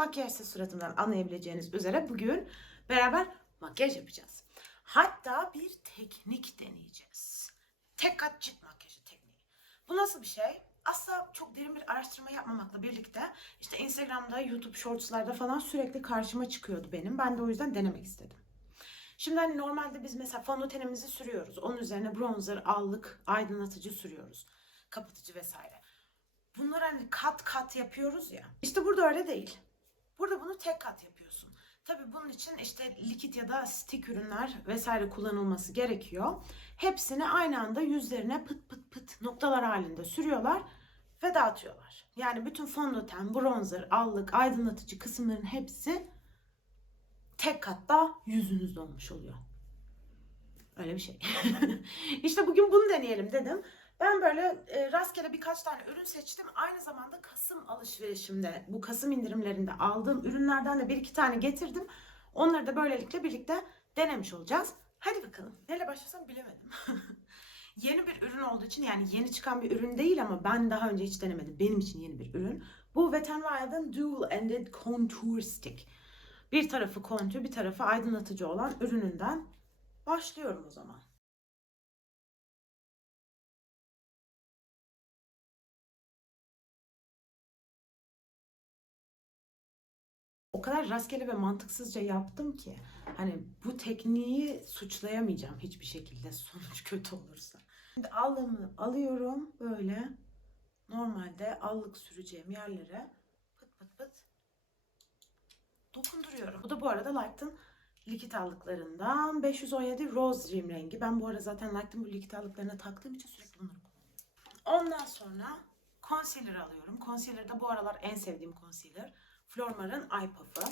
makyajsız suratımdan anlayabileceğiniz üzere bugün beraber makyaj yapacağız. Hatta bir teknik deneyeceğiz. Tek kat cilt makyajı tekniği. Bu nasıl bir şey? Aslında çok derin bir araştırma yapmamakla birlikte işte Instagram'da, YouTube Shorts'larda falan sürekli karşıma çıkıyordu benim. Ben de o yüzden denemek istedim. Şimdi hani normalde biz mesela fondötenimizi sürüyoruz. Onun üzerine bronzer, allık, aydınlatıcı sürüyoruz. Kapatıcı vesaire. Bunları hani kat kat yapıyoruz ya. İşte burada öyle değil. Burada bunu tek kat yapıyorsun. Tabii bunun için işte likit ya da stick ürünler vesaire kullanılması gerekiyor. Hepsini aynı anda yüzlerine pıt pıt pıt noktalar halinde sürüyorlar ve dağıtıyorlar. Yani bütün fondöten, bronzer, allık, aydınlatıcı kısımların hepsi tek katta yüzünüzde olmuş oluyor. Öyle bir şey. işte bugün bunu deneyelim dedim. Ben böyle e, rastgele birkaç tane ürün seçtim. Aynı zamanda Kasım alışverişimde, bu Kasım indirimlerinde aldığım ürünlerden de bir iki tane getirdim. Onları da böylelikle birlikte denemiş olacağız. Hadi bakalım. Neyle başlasam bilemedim. yeni bir ürün olduğu için yani yeni çıkan bir ürün değil ama ben daha önce hiç denemedim. Benim için yeni bir ürün. Bu Wet n Wild'ın Dual Ended Contour Stick. Bir tarafı kontür, bir tarafı aydınlatıcı olan ürününden başlıyorum o zaman. O kadar rastgele ve mantıksızca yaptım ki hani bu tekniği suçlayamayacağım hiçbir şekilde sonuç kötü olursa. Şimdi allığımı alıyorum böyle normalde allık süreceğim yerlere pıt pıt pıt dokunduruyorum. Bu da bu arada Light'ın likit allıklarından 517 Rose Dream rengi. Ben bu arada zaten Light'ın bu likit allıklarına taktığım için sürekli bunları kullanıyorum. Ondan sonra concealer alıyorum. Concealer da bu aralar en sevdiğim concealer. Flormar'ın Eye Puff'ı.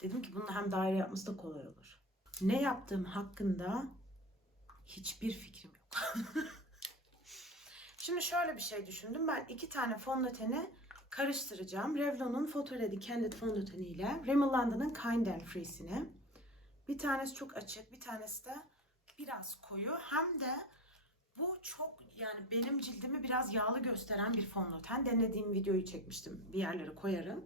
Dedim ki bunu hem daire yapması da kolay olur. Ne yaptığım hakkında hiçbir fikrim yok. Şimdi şöyle bir şey düşündüm. Ben iki tane fondöteni karıştıracağım. Revlon'un Photo Ready Candid fondöteni ile Rimmel London'ın Kind and Free'sini. Bir tanesi çok açık, bir tanesi de biraz koyu. Hem de bu çok yani benim cildimi biraz yağlı gösteren bir fondöten. Denediğim videoyu çekmiştim. Bir yerlere koyarım.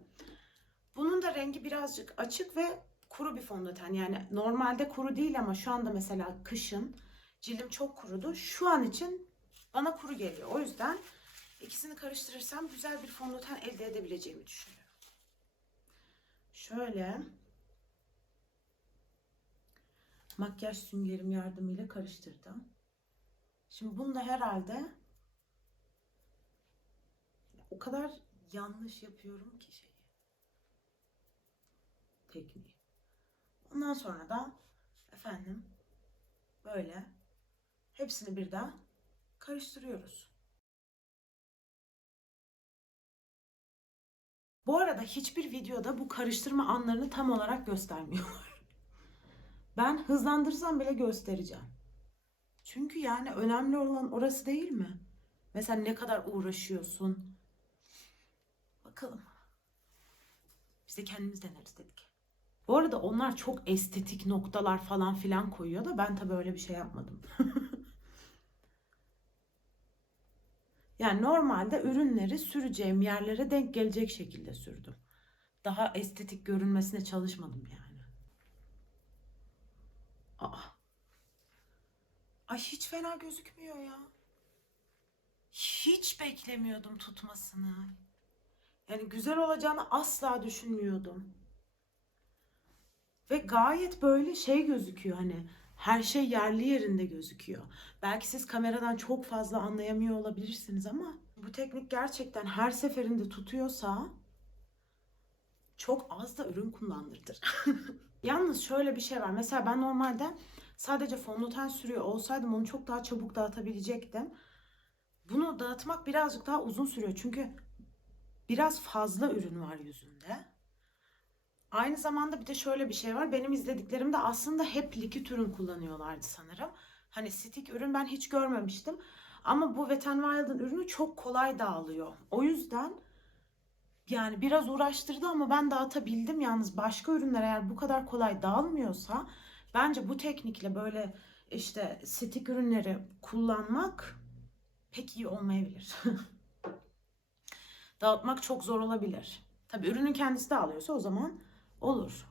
Bunun da rengi birazcık açık ve kuru bir fondöten. Yani normalde kuru değil ama şu anda mesela kışın cildim çok kurudu. Şu an için bana kuru geliyor. O yüzden ikisini karıştırırsam güzel bir fondöten elde edebileceğimi düşünüyorum. Şöyle makyaj süngerim yardımıyla karıştırdım. Şimdi bunu da herhalde o kadar yanlış yapıyorum ki şeyi. Tekniği. Ondan sonra da efendim böyle hepsini birden karıştırıyoruz. Bu arada hiçbir videoda bu karıştırma anlarını tam olarak göstermiyorlar. Ben hızlandırsam bile göstereceğim. Çünkü yani önemli olan orası değil mi? Mesela ne kadar uğraşıyorsun. Bakalım. Biz de kendimiz deneriz dedik. Bu arada onlar çok estetik noktalar falan filan koyuyor da ben tabii öyle bir şey yapmadım. yani normalde ürünleri süreceğim yerlere denk gelecek şekilde sürdüm. Daha estetik görünmesine çalışmadım yani. Aa. Ay hiç fena gözükmüyor ya. Hiç beklemiyordum tutmasını. Yani güzel olacağını asla düşünmüyordum. Ve gayet böyle şey gözüküyor hani her şey yerli yerinde gözüküyor. Belki siz kameradan çok fazla anlayamıyor olabilirsiniz ama bu teknik gerçekten her seferinde tutuyorsa çok az da ürün kullandırdır. Yalnız şöyle bir şey var. Mesela ben normalde sadece fondöten sürüyor olsaydım onu çok daha çabuk dağıtabilecektim. Bunu dağıtmak birazcık daha uzun sürüyor. Çünkü biraz fazla ürün var yüzünde. Aynı zamanda bir de şöyle bir şey var. Benim izlediklerimde aslında hep likit ürün kullanıyorlardı sanırım. Hani stick ürün ben hiç görmemiştim. Ama bu Wet n Wild'ın ürünü çok kolay dağılıyor. O yüzden yani biraz uğraştırdı ama ben dağıtabildim. Yalnız başka ürünler eğer bu kadar kolay dağılmıyorsa bence bu teknikle böyle işte stick ürünleri kullanmak pek iyi olmayabilir. Dağıtmak çok zor olabilir. Tabii ürünün kendisi de alıyorsa o zaman olur.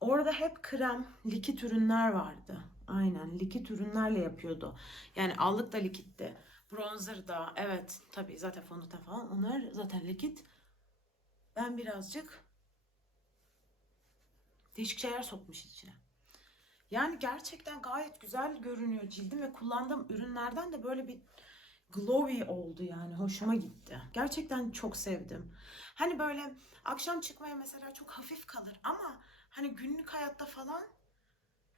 Orada hep krem, likit ürünler vardı. Aynen likit ürünlerle yapıyordu. Yani allık da likitti. Bronzer da evet tabii zaten fondöten falan onlar zaten likit. Ben birazcık değişik şeyler sokmuş içine. Yani gerçekten gayet güzel görünüyor cildim ve kullandığım ürünlerden de böyle bir glowy oldu yani hoşuma gitti. Gerçekten çok sevdim. Hani böyle akşam çıkmaya mesela çok hafif kalır ama hani günlük hayatta falan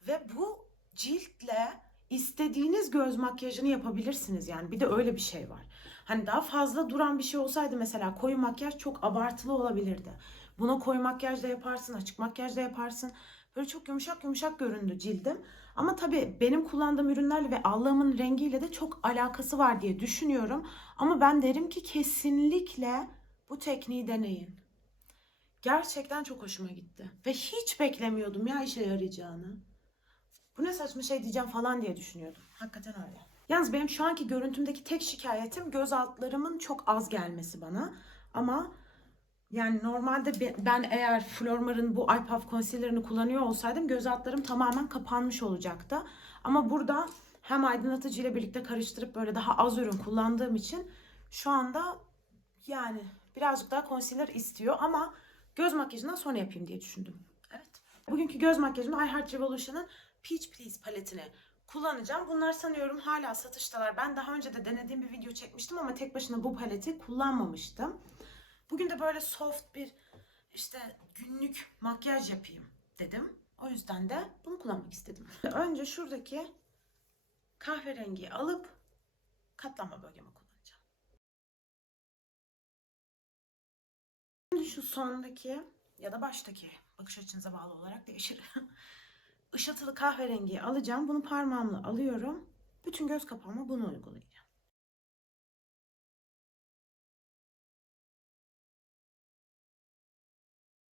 ve bu ciltle istediğiniz göz makyajını yapabilirsiniz yani. Bir de öyle bir şey var. Hani daha fazla duran bir şey olsaydı mesela koyu makyaj çok abartılı olabilirdi. Buna koyu makyaj da yaparsın, açık makyaj da yaparsın. Böyle çok yumuşak yumuşak göründü cildim. Ama tabii benim kullandığım ürünlerle ve allığımın rengiyle de çok alakası var diye düşünüyorum. Ama ben derim ki kesinlikle bu tekniği deneyin. Gerçekten çok hoşuma gitti. Ve hiç beklemiyordum ya işe yarayacağını. Bu ne saçma şey diyeceğim falan diye düşünüyordum. Hakikaten öyle. Yalnız benim şu anki görüntümdeki tek şikayetim göz altlarımın çok az gelmesi bana. Ama yani normalde be- ben eğer Flormar'ın bu Eye Puff Concealer'ını kullanıyor olsaydım göz altlarım tamamen kapanmış olacaktı. Ama burada hem aydınlatıcı ile birlikte karıştırıp böyle daha az ürün kullandığım için şu anda yani birazcık daha concealer istiyor ama göz makyajından sonra yapayım diye düşündüm. Evet. Bugünkü göz makyajımda I Heart Revolution'ın Peach Please paletini kullanacağım. Bunlar sanıyorum hala satıştalar. Ben daha önce de denediğim bir video çekmiştim ama tek başına bu paleti kullanmamıştım. Bugün de böyle soft bir işte günlük makyaj yapayım dedim. O yüzden de bunu kullanmak istedim. Önce şuradaki kahverengiyi alıp katlanma bölgeme kullanacağım. Şimdi şu sondaki ya da baştaki bakış açınıza bağlı olarak değişir. Işıltılı kahverengiyi alacağım. Bunu parmağımla alıyorum. Bütün göz kapağıma bunu uygulayacağım.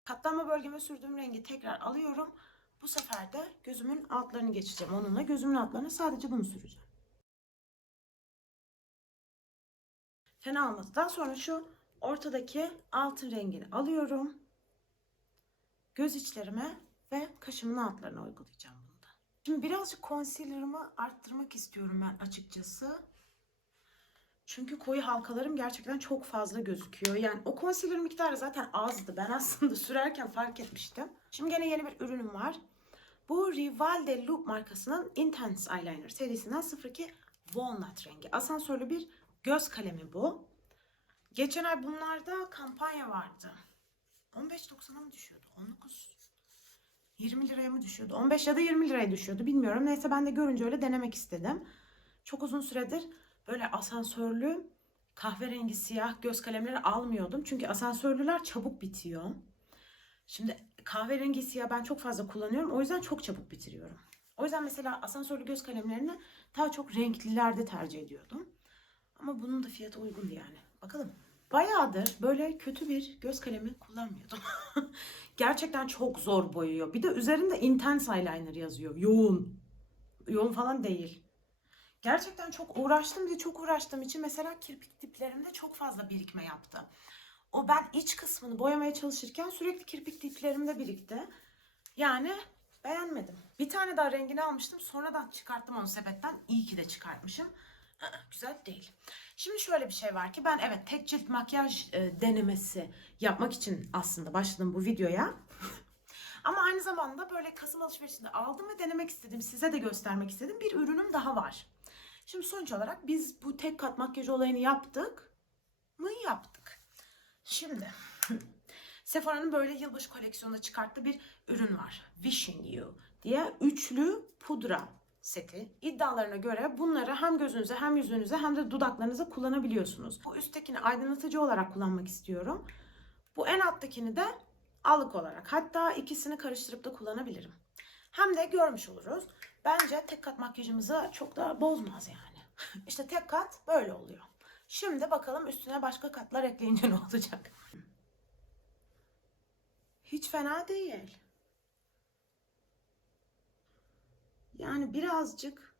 Katlanma bölgeme sürdüğüm rengi tekrar alıyorum. Bu sefer de gözümün altlarını geçeceğim onunla. Gözümün altlarına sadece bunu süreceğim. Fena olmadı. Daha sonra şu ortadaki altın rengini alıyorum. Göz içlerime ve kaşımın altlarına uygulayacağım bunu da. Şimdi birazcık concealer'ımı arttırmak istiyorum ben açıkçası. Çünkü koyu halkalarım gerçekten çok fazla gözüküyor. Yani o concealer miktarı zaten azdı. Ben aslında sürerken fark etmiştim. Şimdi gene yeni bir ürünüm var. Bu Rivalde Loop markasının Intense Eyeliner serisinden 02 Walnut rengi. Asansörlü bir göz kalemi bu. Geçen ay bunlarda kampanya vardı. 15.90'a mı düşüyordu? 19 20 liraya mı düşüyordu? 15 ya da 20 liraya düşüyordu bilmiyorum. Neyse ben de görünce öyle denemek istedim. Çok uzun süredir böyle asansörlü kahverengi siyah göz kalemleri almıyordum. Çünkü asansörlüler çabuk bitiyor. Şimdi kahverengi siyah ben çok fazla kullanıyorum. O yüzden çok çabuk bitiriyorum. O yüzden mesela asansörlü göz kalemlerini daha çok renklilerde tercih ediyordum. Ama bunun da fiyatı uygundu yani. Bakalım. Bayağıdır böyle kötü bir göz kalemi kullanmıyordum. Gerçekten çok zor boyuyor. Bir de üzerinde intense eyeliner yazıyor. Yoğun. Yoğun falan değil. Gerçekten çok uğraştım diye çok uğraştığım için mesela kirpik diplerimde çok fazla birikme yaptı. O ben iç kısmını boyamaya çalışırken sürekli kirpik diplerimde birikti. Yani beğenmedim. Bir tane daha rengini almıştım. Sonradan çıkarttım onu sepetten. İyi ki de çıkartmışım. Aa, güzel değil. Şimdi şöyle bir şey var ki ben evet tek cilt makyaj e, denemesi yapmak için aslında başladım bu videoya. Ama aynı zamanda böyle Kasım alışverişinde aldım ve denemek istedim. Size de göstermek istedim. Bir ürünüm daha var. Şimdi sonuç olarak biz bu tek kat makyaj olayını yaptık mı yaptık. Şimdi Sephora'nın böyle yılbaşı koleksiyonunda çıkarttığı bir ürün var. Wishing You diye üçlü pudra seti. İddialarına göre bunları hem gözünüze hem yüzünüze hem de dudaklarınıza kullanabiliyorsunuz. Bu üsttekini aydınlatıcı olarak kullanmak istiyorum. Bu en alttakini de allık olarak. Hatta ikisini karıştırıp da kullanabilirim. Hem de görmüş oluruz. Bence tek kat makyajımızı çok da bozmaz yani. işte tek kat böyle oluyor. Şimdi bakalım üstüne başka katlar ekleyince ne olacak. Hiç fena değil. Yani birazcık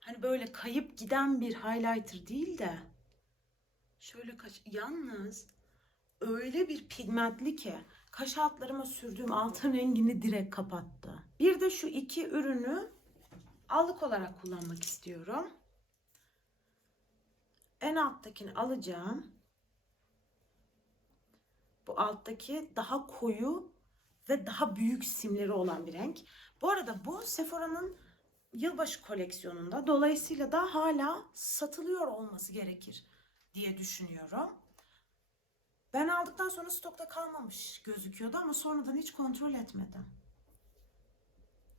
hani böyle kayıp giden bir highlighter değil de şöyle kaç yalnız öyle bir pigmentli ki kaş altlarıma sürdüğüm altın rengini direkt kapattı. Bir de şu iki ürünü allık olarak kullanmak istiyorum. En alttakini alacağım. Bu alttaki daha koyu ve daha büyük simleri olan bir renk. Bu arada bu Sephora'nın yılbaşı koleksiyonunda. Dolayısıyla da hala satılıyor olması gerekir diye düşünüyorum. Ben aldıktan sonra stokta kalmamış gözüküyordu ama sonradan hiç kontrol etmedim.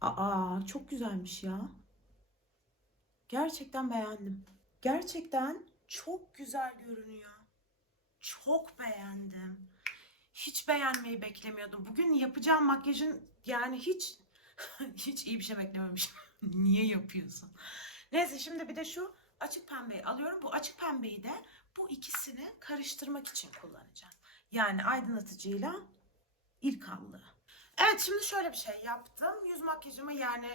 Aa çok güzelmiş ya. Gerçekten beğendim. Gerçekten çok güzel görünüyor. Çok beğendim. Hiç beğenmeyi beklemiyordum. Bugün yapacağım makyajın yani hiç hiç iyi bir şey beklememişim. Niye yapıyorsun? Neyse şimdi bir de şu açık pembeyi alıyorum. Bu açık pembeyi de bu ikisini karıştırmak için kullanacağım. Yani aydınlatıcıyla ilk allığı. Evet şimdi şöyle bir şey yaptım. Yüz makyajımı yani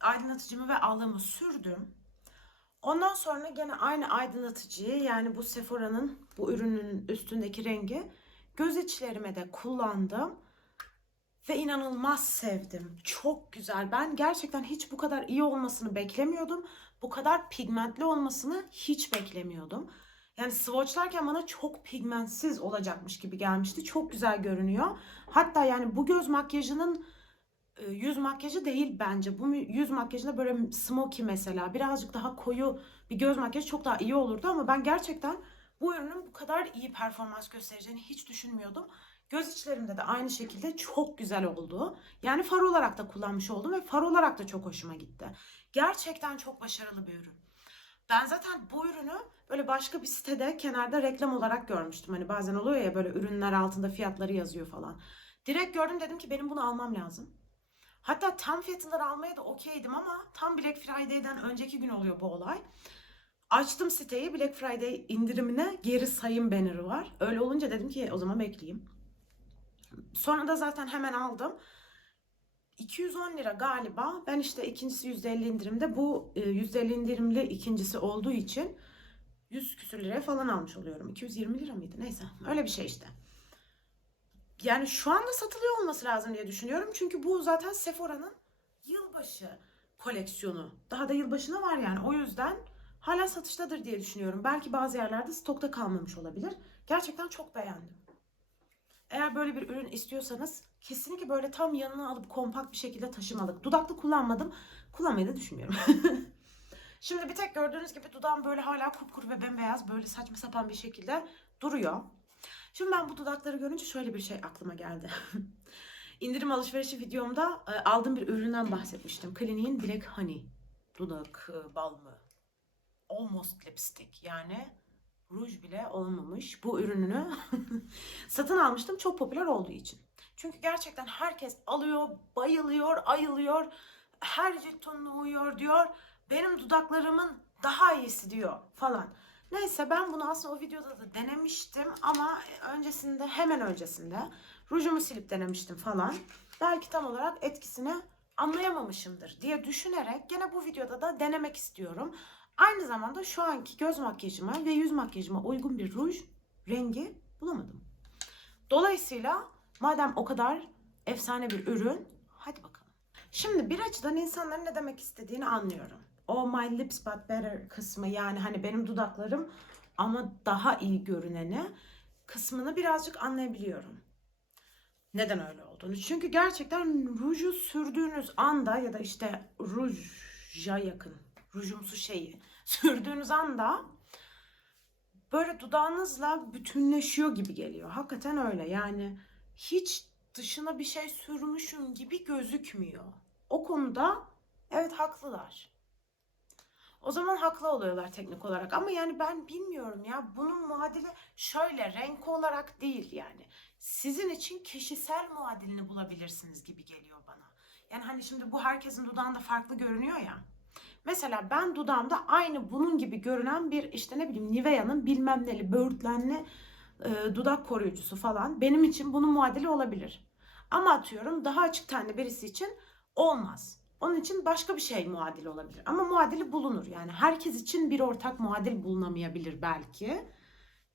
aydınlatıcımı ve allığımı sürdüm. Ondan sonra gene aynı aydınlatıcıyı yani bu Sephora'nın bu ürünün üstündeki rengi göz içlerime de kullandım. Ve inanılmaz sevdim. Çok güzel. Ben gerçekten hiç bu kadar iyi olmasını beklemiyordum. Bu kadar pigmentli olmasını hiç beklemiyordum. Yani swatchlarken bana çok pigmentsiz olacakmış gibi gelmişti. Çok güzel görünüyor. Hatta yani bu göz makyajının e, yüz makyajı değil bence. Bu yüz makyajında böyle smoky mesela birazcık daha koyu bir göz makyajı çok daha iyi olurdu ama ben gerçekten bu ürünün bu kadar iyi performans göstereceğini hiç düşünmüyordum. Göz içlerimde de aynı şekilde çok güzel oldu. Yani far olarak da kullanmış oldum ve far olarak da çok hoşuma gitti. Gerçekten çok başarılı bir ürün. Ben zaten bu ürünü böyle başka bir sitede kenarda reklam olarak görmüştüm. Hani bazen oluyor ya böyle ürünler altında fiyatları yazıyor falan. Direkt gördüm dedim ki benim bunu almam lazım. Hatta tam fiyatından almaya da okeydim ama tam Black Friday'den önceki gün oluyor bu olay. Açtım siteyi Black Friday indirimine geri sayım banner'ı var. Öyle olunca dedim ki o zaman bekleyeyim. Sonra da zaten hemen aldım. 210 lira galiba. Ben işte ikincisi %50 indirimde. Bu e, %50 indirimli ikincisi olduğu için 100 küsür liraya falan almış oluyorum. 220 lira mıydı? Neyse. Öyle bir şey işte. Yani şu anda satılıyor olması lazım diye düşünüyorum. Çünkü bu zaten Sephora'nın yılbaşı koleksiyonu. Daha da yılbaşına var yani. O yüzden hala satıştadır diye düşünüyorum. Belki bazı yerlerde stokta kalmamış olabilir. Gerçekten çok beğendim. Eğer böyle bir ürün istiyorsanız kesinlikle böyle tam yanına alıp kompakt bir şekilde taşımalık. Dudaklı kullanmadım. Kullanmayı da düşünmüyorum. Şimdi bir tek gördüğünüz gibi dudağım böyle hala kupkuru ve bembeyaz böyle saçma sapan bir şekilde duruyor. Şimdi ben bu dudakları görünce şöyle bir şey aklıma geldi. İndirim alışverişi videomda e, aldığım bir üründen bahsetmiştim. Clinique'in Black Honey dudak e, balmı. Almost lipstick yani ruj bile olmamış bu ürününü satın almıştım çok popüler olduğu için. Çünkü gerçekten herkes alıyor, bayılıyor, ayılıyor, her cilt tonuna uyuyor diyor. Benim dudaklarımın daha iyisi diyor falan. Neyse ben bunu aslında o videoda da denemiştim ama öncesinde hemen öncesinde rujumu silip denemiştim falan. Belki tam olarak etkisini anlayamamışımdır diye düşünerek gene bu videoda da denemek istiyorum. Aynı zamanda şu anki göz makyajıma ve yüz makyajıma uygun bir ruj rengi bulamadım. Dolayısıyla madem o kadar efsane bir ürün hadi bakalım. Şimdi bir açıdan insanların ne demek istediğini anlıyorum. O my lips but better kısmı yani hani benim dudaklarım ama daha iyi görüneni kısmını birazcık anlayabiliyorum. Neden öyle olduğunu. Çünkü gerçekten ruju sürdüğünüz anda ya da işte ruja yakın rujumsu şeyi sürdüğünüz anda böyle dudağınızla bütünleşiyor gibi geliyor. Hakikaten öyle. Yani hiç dışına bir şey sürmüşüm gibi gözükmüyor. O konuda evet haklılar. O zaman haklı oluyorlar teknik olarak ama yani ben bilmiyorum ya bunun muadili şöyle renk olarak değil yani. Sizin için kişisel muadilini bulabilirsiniz gibi geliyor bana. Yani hani şimdi bu herkesin dudağında farklı görünüyor ya. Mesela ben dudağımda aynı bunun gibi görünen bir işte ne bileyim Nivea'nın bilmem neli böğürtlenli e, dudak koruyucusu falan benim için bunun muadili olabilir. Ama atıyorum daha açık tenli birisi için olmaz. Onun için başka bir şey muadili olabilir. Ama muadili bulunur. Yani herkes için bir ortak muadil bulunamayabilir belki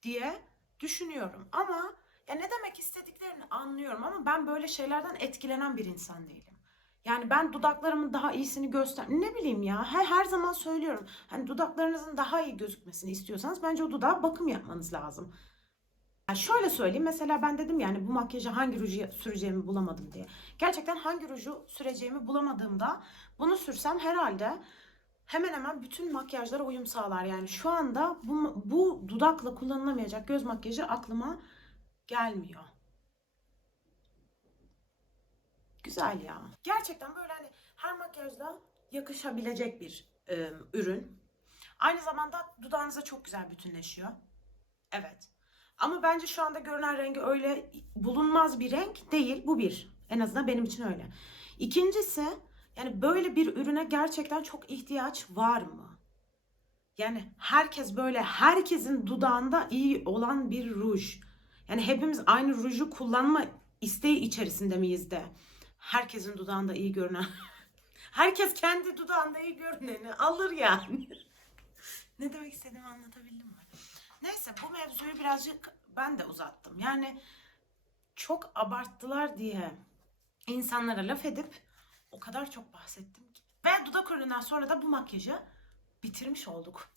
diye düşünüyorum. Ama Ya ne demek istediklerini anlıyorum ama ben böyle şeylerden etkilenen bir insan değilim. Yani ben dudaklarımın daha iyisini göster... Ne bileyim ya her, her zaman söylüyorum. Hani dudaklarınızın daha iyi gözükmesini istiyorsanız bence o dudağa bakım yapmanız lazım. Yani şöyle söyleyeyim mesela ben dedim yani bu makyajı hangi ruju süreceğimi bulamadım diye. Gerçekten hangi ruju süreceğimi bulamadığımda bunu sürsem herhalde hemen hemen bütün makyajlara uyum sağlar. Yani şu anda bu, bu dudakla kullanılamayacak göz makyajı aklıma gelmiyor. Güzel ya. Gerçekten böyle hani her makyajda yakışabilecek bir e, ürün. Aynı zamanda dudağınıza çok güzel bütünleşiyor. Evet. Ama bence şu anda görünen rengi öyle bulunmaz bir renk değil. Bu bir. En azından benim için öyle. İkincisi yani böyle bir ürüne gerçekten çok ihtiyaç var mı? Yani herkes böyle herkesin dudağında iyi olan bir ruj. Yani hepimiz aynı ruju kullanma isteği içerisinde miyiz de? Herkesin dudağında iyi görünen. Herkes kendi dudağında iyi görüneni alır yani. ne demek istediğimi anlatabildim mi? Neyse bu mevzuyu birazcık ben de uzattım. Yani çok abarttılar diye insanlara laf edip o kadar çok bahsettim ki. Ve dudak ürününden sonra da bu makyajı bitirmiş olduk.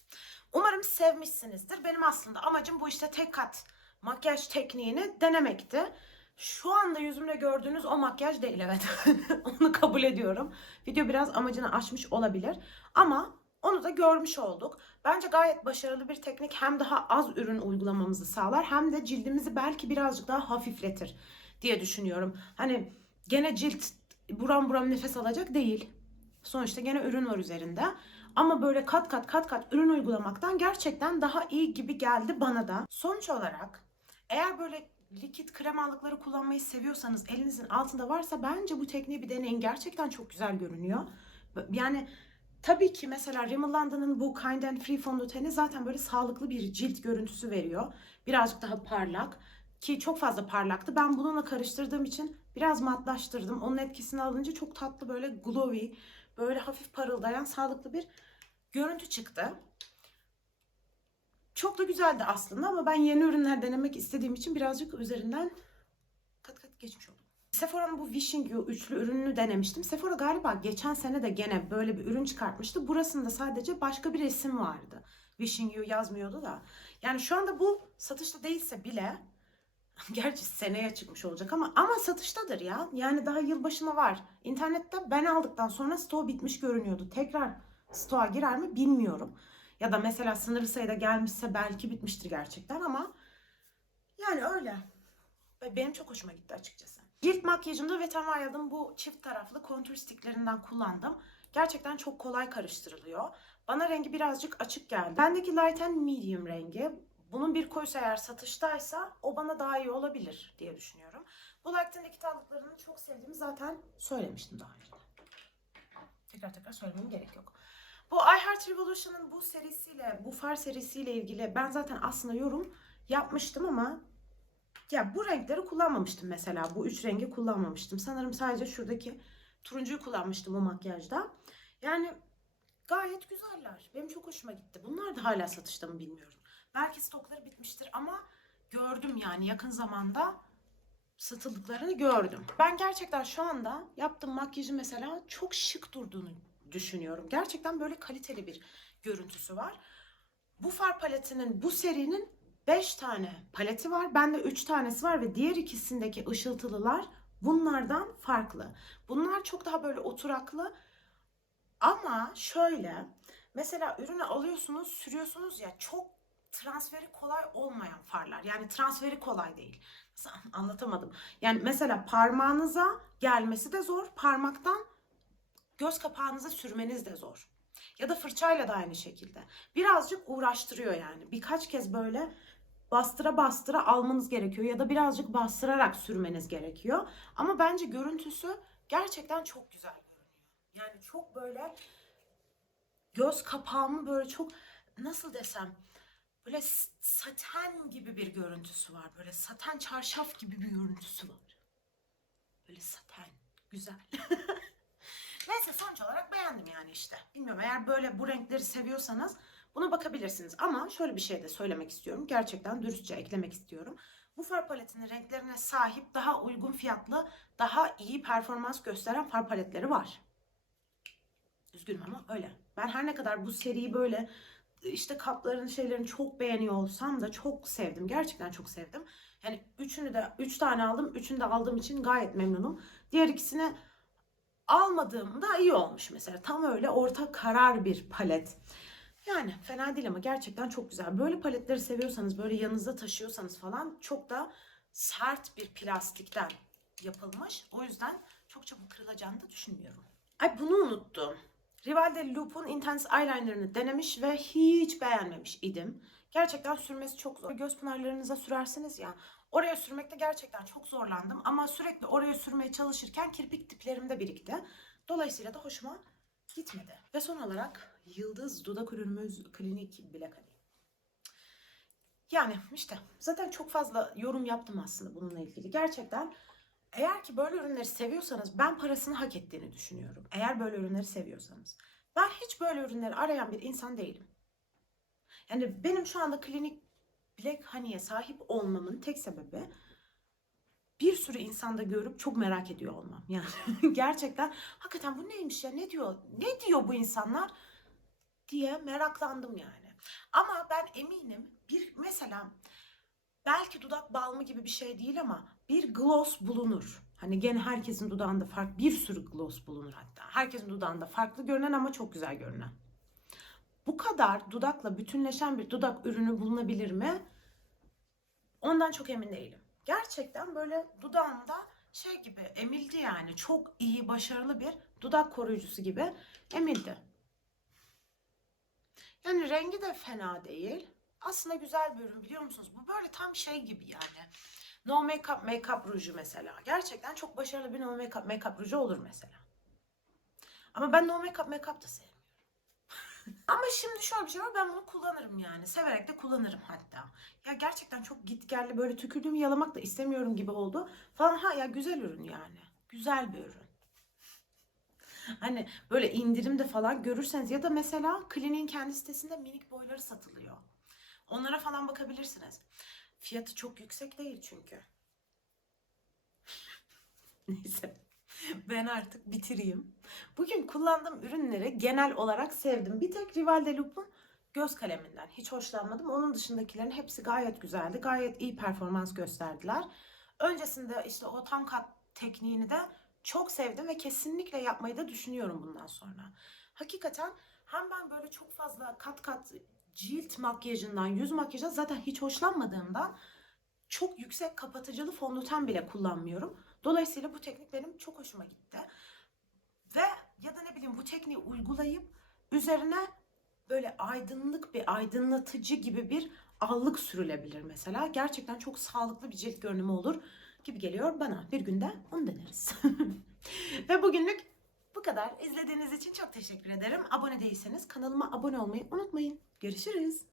Umarım sevmişsinizdir. Benim aslında amacım bu işte tek kat makyaj tekniğini denemekti. Şu anda yüzümde gördüğünüz o makyaj değil evet. Onu kabul ediyorum. Video biraz amacını aşmış olabilir. Ama onu da görmüş olduk. Bence gayet başarılı bir teknik. Hem daha az ürün uygulamamızı sağlar hem de cildimizi belki birazcık daha hafifletir diye düşünüyorum. Hani gene cilt buram buram nefes alacak değil. Sonuçta gene ürün var üzerinde. Ama böyle kat kat kat kat ürün uygulamaktan gerçekten daha iyi gibi geldi bana da. Sonuç olarak eğer böyle likit kremalıkları kullanmayı seviyorsanız elinizin altında varsa bence bu tekniği bir deneyin. Gerçekten çok güzel görünüyor. Yani tabii ki mesela Rimmel London'ın bu Kind and Free fondöteni zaten böyle sağlıklı bir cilt görüntüsü veriyor. Birazcık daha parlak ki çok fazla parlaktı. Ben bununla karıştırdığım için biraz matlaştırdım. Onun etkisini alınca çok tatlı böyle glowy, böyle hafif parıldayan sağlıklı bir görüntü çıktı. Çok da güzeldi aslında ama ben yeni ürünler denemek istediğim için birazcık üzerinden kat kat geçmiş oldum. Sephora'nın bu Wishing You üçlü ürününü denemiştim. Sephora galiba geçen sene de gene böyle bir ürün çıkartmıştı. Burasında sadece başka bir resim vardı. Wishing You yazmıyordu da. Yani şu anda bu satışta değilse bile Gerçi seneye çıkmış olacak ama ama satıştadır ya. Yani daha yılbaşına var. İnternette ben aldıktan sonra stoğu bitmiş görünüyordu. Tekrar stoğa girer mi bilmiyorum. Ya da mesela sınırlı sayıda gelmişse belki bitmiştir gerçekten ama yani öyle. Benim çok hoşuma gitti açıkçası. Cilt makyajımda Vetemaria'nın bu çift taraflı kontür stiklerinden kullandım. Gerçekten çok kolay karıştırılıyor. Bana rengi birazcık açık geldi. Bendeki light and medium rengi. Bunun bir koyusu eğer satıştaysa o bana daha iyi olabilir diye düşünüyorum. Bu Lact'in iki aldıklarını çok sevdiğimi zaten söylemiştim daha önce. Tekrar tekrar söylemem gerek yok. Bu I Heart Revolution'ın bu serisiyle, bu far serisiyle ilgili ben zaten aslında yorum yapmıştım ama ya bu renkleri kullanmamıştım mesela. Bu üç rengi kullanmamıştım. Sanırım sadece şuradaki turuncuyu kullanmıştım o makyajda. Yani gayet güzeller. Benim çok hoşuma gitti. Bunlar da hala satışta mı bilmiyorum. Belki stokları bitmiştir ama gördüm yani yakın zamanda satıldıklarını gördüm. Ben gerçekten şu anda yaptığım makyajı mesela çok şık durduğunu düşünüyorum. Gerçekten böyle kaliteli bir görüntüsü var. Bu far paletinin bu serinin 5 tane paleti var. Bende 3 tanesi var ve diğer ikisindeki ışıltılılar bunlardan farklı. Bunlar çok daha böyle oturaklı ama şöyle mesela ürünü alıyorsunuz, sürüyorsunuz ya çok transferi kolay olmayan farlar. Yani transferi kolay değil. Nasıl anlatamadım. Yani mesela parmağınıza gelmesi de zor. Parmaktan göz kapağınıza sürmeniz de zor. Ya da fırçayla da aynı şekilde. Birazcık uğraştırıyor yani. Birkaç kez böyle bastıra bastıra almanız gerekiyor ya da birazcık bastırarak sürmeniz gerekiyor. Ama bence görüntüsü gerçekten çok güzel görünüyor. Yani çok böyle göz kapağımı böyle çok nasıl desem böyle saten gibi bir görüntüsü var. Böyle saten çarşaf gibi bir görüntüsü var. Böyle saten. Güzel. Neyse sonuç olarak beğendim yani işte. Bilmiyorum eğer böyle bu renkleri seviyorsanız buna bakabilirsiniz. Ama şöyle bir şey de söylemek istiyorum. Gerçekten dürüstçe eklemek istiyorum. Bu far paletinin renklerine sahip daha uygun fiyatlı, daha iyi performans gösteren far paletleri var. Üzgünüm ama öyle. Ben her ne kadar bu seriyi böyle işte kapların şeylerini çok beğeniyor olsam da çok sevdim. Gerçekten çok sevdim. Yani üçünü de üç tane aldım. Üçünü de aldığım için gayet memnunum. Diğer ikisini almadığımda iyi olmuş mesela. Tam öyle orta karar bir palet. Yani fena değil ama gerçekten çok güzel. Böyle paletleri seviyorsanız, böyle yanınızda taşıyorsanız falan çok da sert bir plastikten yapılmış. O yüzden çok çabuk kırılacağını da düşünmüyorum. Ay bunu unuttum. Rival de Loop'un Intense Eyeliner'ını denemiş ve hiç beğenmemiş idim. Gerçekten sürmesi çok zor. Göz pınarlarınıza sürersiniz ya. Oraya sürmekte gerçekten çok zorlandım. Ama sürekli oraya sürmeye çalışırken kirpik diplerimde birikti. Dolayısıyla da hoşuma gitmedi. Ve son olarak Yıldız Dudak Ürünümüz Klinik Black Honey. Yani işte zaten çok fazla yorum yaptım aslında bununla ilgili. Gerçekten eğer ki böyle ürünleri seviyorsanız ben parasını hak ettiğini düşünüyorum. Eğer böyle ürünleri seviyorsanız. Ben hiç böyle ürünleri arayan bir insan değilim. Yani benim şu anda klinik Black Honey'e sahip olmamın tek sebebi bir sürü insanda görüp çok merak ediyor olmam. Yani gerçekten hakikaten bu neymiş ya ne diyor ne diyor bu insanlar diye meraklandım yani. Ama ben eminim bir mesela belki dudak balmı gibi bir şey değil ama bir gloss bulunur. Hani gene herkesin dudağında farklı bir sürü gloss bulunur hatta. Herkesin dudağında farklı görünen ama çok güzel görünen. Bu kadar dudakla bütünleşen bir dudak ürünü bulunabilir mi? Ondan çok emin değilim. Gerçekten böyle dudağımda şey gibi emildi yani. Çok iyi, başarılı bir dudak koruyucusu gibi emildi. Yani rengi de fena değil. Aslında güzel bir ürün biliyor musunuz? Bu böyle tam şey gibi yani. No Makeup Makeup ruju mesela. Gerçekten çok başarılı bir No Makeup Makeup ruju olur mesela. Ama ben No Makeup Makeup da sevmiyorum. Ama şimdi şöyle bir şey var ben bunu kullanırım yani. Severek de kullanırım hatta. Ya gerçekten çok gitgelli böyle tükürdüğümü yalamak da istemiyorum gibi oldu. Falan ha ya güzel ürün yani. Güzel bir ürün. Hani böyle indirimde falan görürseniz ya da mesela kliniğin kendi sitesinde minik boyları satılıyor. Onlara falan bakabilirsiniz. Fiyatı çok yüksek değil çünkü. Neyse. Ben artık bitireyim. Bugün kullandığım ürünleri genel olarak sevdim. Bir tek Rival de Loop'un göz kaleminden hiç hoşlanmadım. Onun dışındakilerin hepsi gayet güzeldi. Gayet iyi performans gösterdiler. Öncesinde işte o tam kat tekniğini de çok sevdim ve kesinlikle yapmayı da düşünüyorum bundan sonra. Hakikaten hem ben böyle çok fazla kat kat cilt makyajından, yüz makyajından zaten hiç hoşlanmadığımdan çok yüksek kapatıcılı fondöten bile kullanmıyorum. Dolayısıyla bu teknik benim çok hoşuma gitti. Ve ya da ne bileyim bu tekniği uygulayıp üzerine böyle aydınlık bir aydınlatıcı gibi bir allık sürülebilir mesela. Gerçekten çok sağlıklı bir cilt görünümü olur gibi geliyor bana. Bir günde onu deneriz. Ve bugünlük bu kadar. İzlediğiniz için çok teşekkür ederim. Abone değilseniz kanalıma abone olmayı unutmayın. Görüşürüz.